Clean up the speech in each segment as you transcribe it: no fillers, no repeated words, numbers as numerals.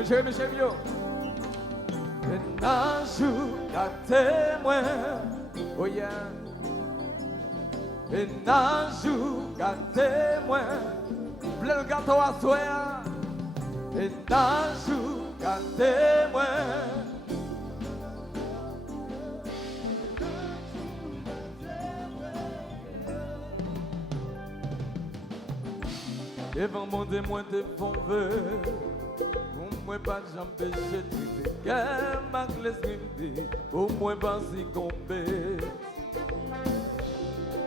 Mon Jeremie, yo. Et un jour, à témoin. Oh yeah. Et un jour, à témoin. Plein de gâteaux à soi. Et un jour, à témoin. Devant mon témoin, devant vœu. Pour moi, pas de jambes péché, tu fais qu'elle m'a glissé. Pour moi, pas si compé.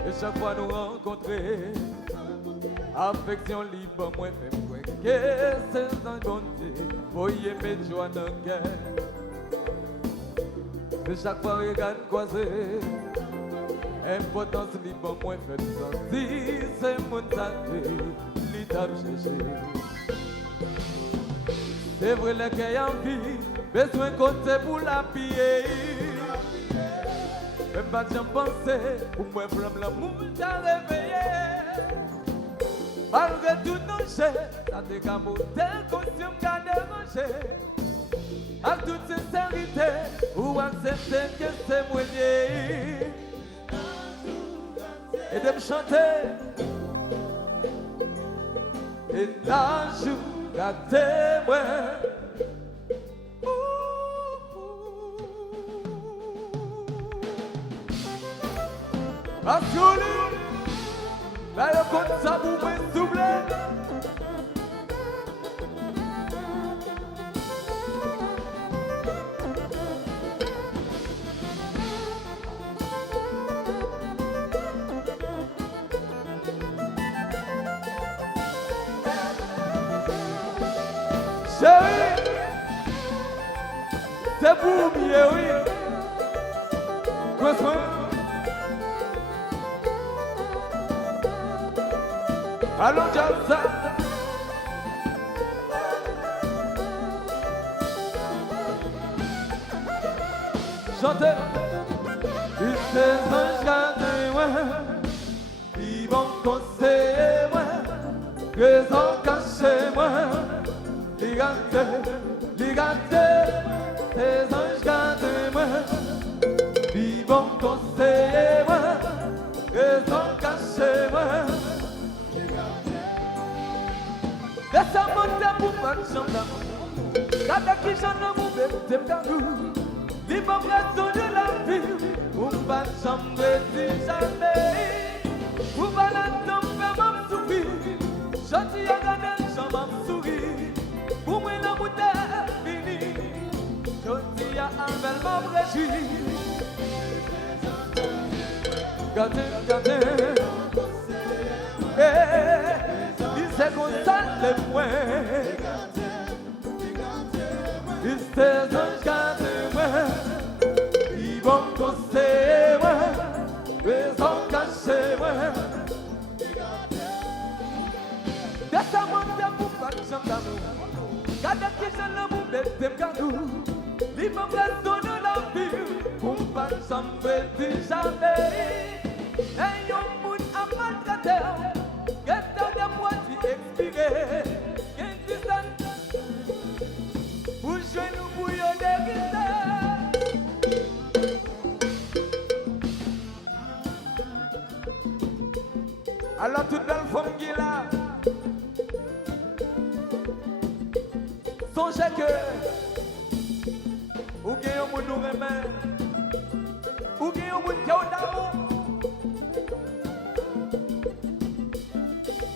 Et chaque fois nous rencontrer, affection libre, moi, fais-moi que c'est un compté. Voyez mes joies dans le cœur. Et chaque fois, regarde croisé. Importance libre, moi, fais sentir, c'est mon santé. C'est vrai le cœur en vie, besoin de compter pour la piller. Même pas de penser, pour moi, flamme l'amour t'a réveillé. Malgré tout danger, ça te camoufle, conscient qu'a dérangé. À toute sincérité, ou accepter que c'est moi. Et de me chanter. Et là, je la témoin. Absolu. Là, le compte ça vous me doubler. Chérie, c'est pour bien, oui. Quoi soin? Allons, Jalsa. Chantez. Ils ces anges gardés-moi, ils vont conseiller moi, raison cachée-moi. Ligate, tes anges gardez-moi, vivons conseillez-moi, raison cachez-moi. Laissez-moi monter pour pas de chambre d'amour, quand qui j'en ai mauvais, t'es perdu. Vivons raison de la vie, pour pas de chambre de jamais. Pour pas la tombe, m'en souffrir, gentil à garder, j'en m'en sourire. Pour moi, la bouteille finie, je dis à Anmwe, m'en réjouis. Gardez, gardez, il sait qu'on s'en les points. Il sait qu'on gardez-moi, ils vont conseiller-moi, raison cachez-moi. Laissez-moi pour pas de chambre d'amour. Quand qui je le mouvais, t'es gardou. Libre raison de la vie, pour pas de chambre de jamais. Et yon moun a maltraité, qu'est-ce de moi qui expiré. Qu'est-ce que ça? Pour jouer nous bouillons des alors toute belle femme qui est là. Songez que ou gagnez un monde nous remet, ou gagnez un monde qui a d'amour.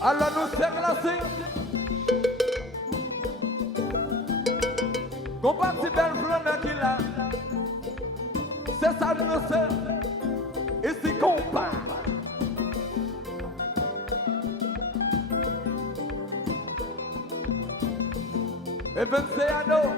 Alors nous c'est Klasik. Comparti belle flamme qui là. C'est ça nous c'est. Et si compas. Et ben c'est à nous.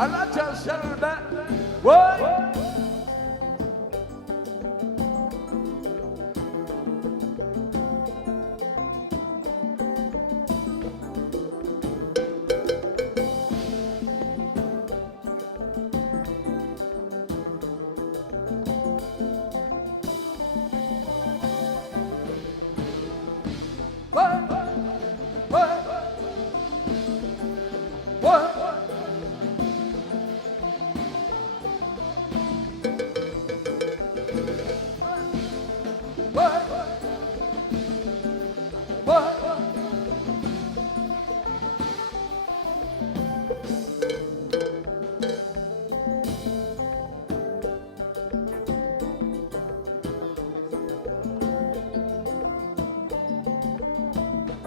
À la Chelba, ouais.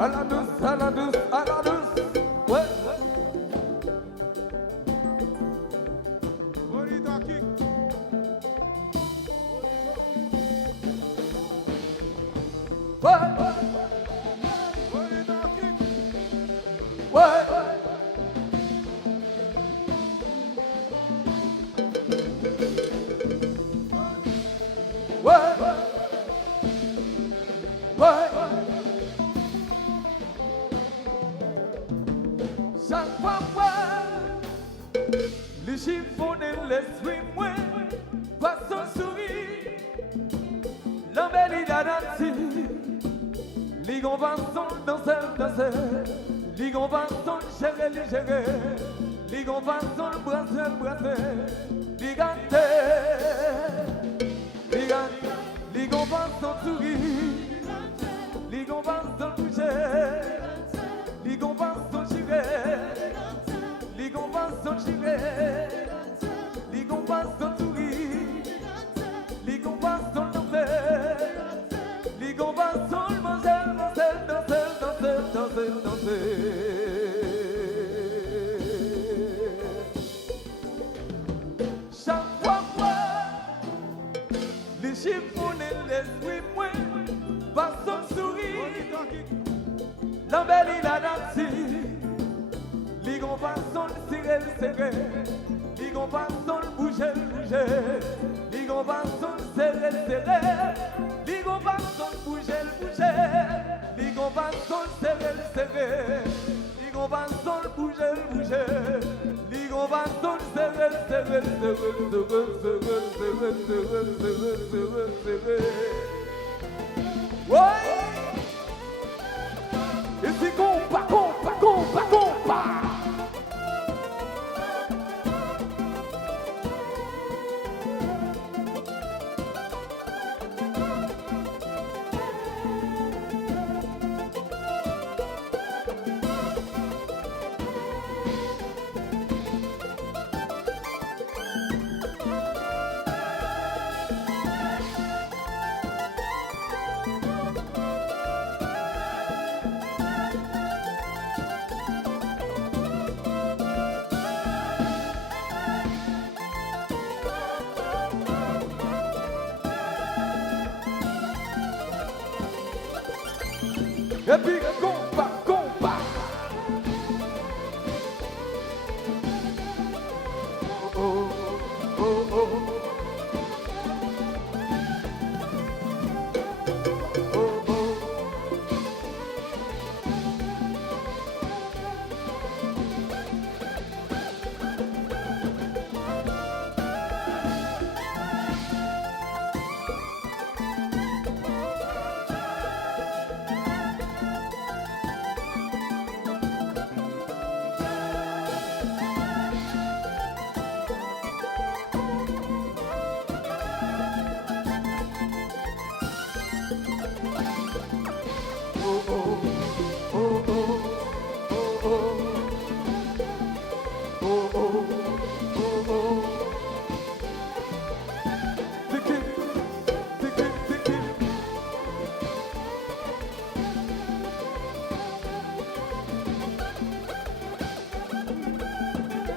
À la douce, à la douce, à la douce. Ouais. Ouais. Ouais. Ouais. Ouais. Chaque fois, les chiffons et l'esprit moi, pas son sourire, l'embellie d'Anati, les gants son danser, les gants son gérer, les gants son brasser, les gâter, les gants son sourire, les gants son bouger, les gants son girer. Les combats sont chirés, les combats sont souris, les combats sont dansés, les combats sont danser. Chaque fois, les chiffons et l'esprit moins, passent sourire, l'embellie la danse. Les combats sont serrés, les combats sont bouger, les combats sont serrés, les combats sont bouger, les combats sont serrés, les combats sont bouger, les combats sont serrés. Ouais! Et c'est compas. Et puis combat.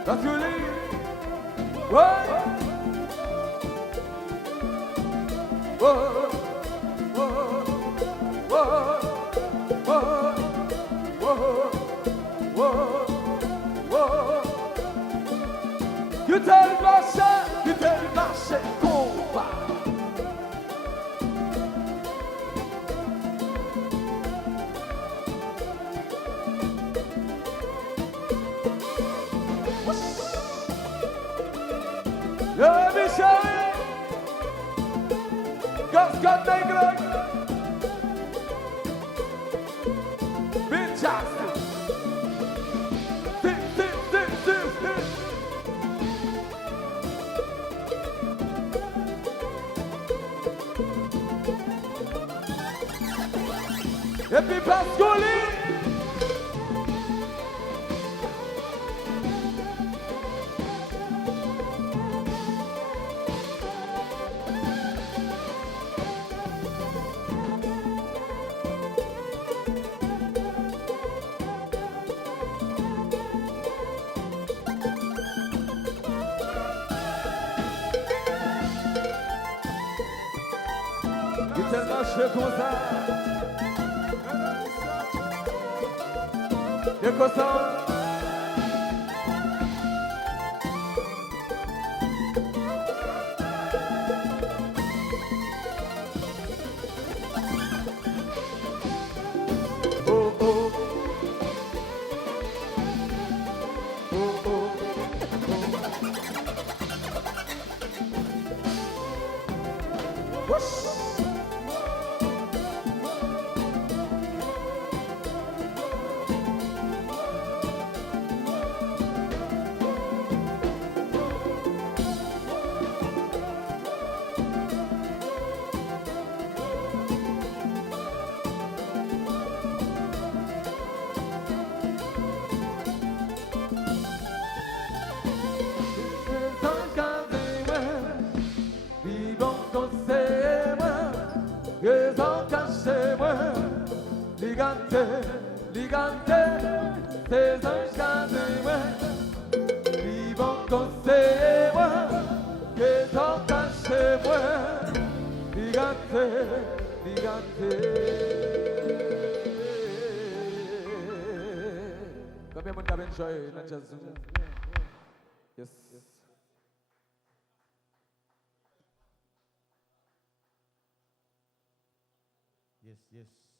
That's your lead. What? You tell le marché, combat. Jeremie chérie, cascade d'aigle, Binchas. Et puis Pascoli. tellement cher comme ça. Et comme ça. Ligante, tes anges gardez-moi, vivons conseillez-moi, que t'en cachez-moi, ligante, ligante. Combien de monde a enjoy la jazz? Yes. Yes, yes.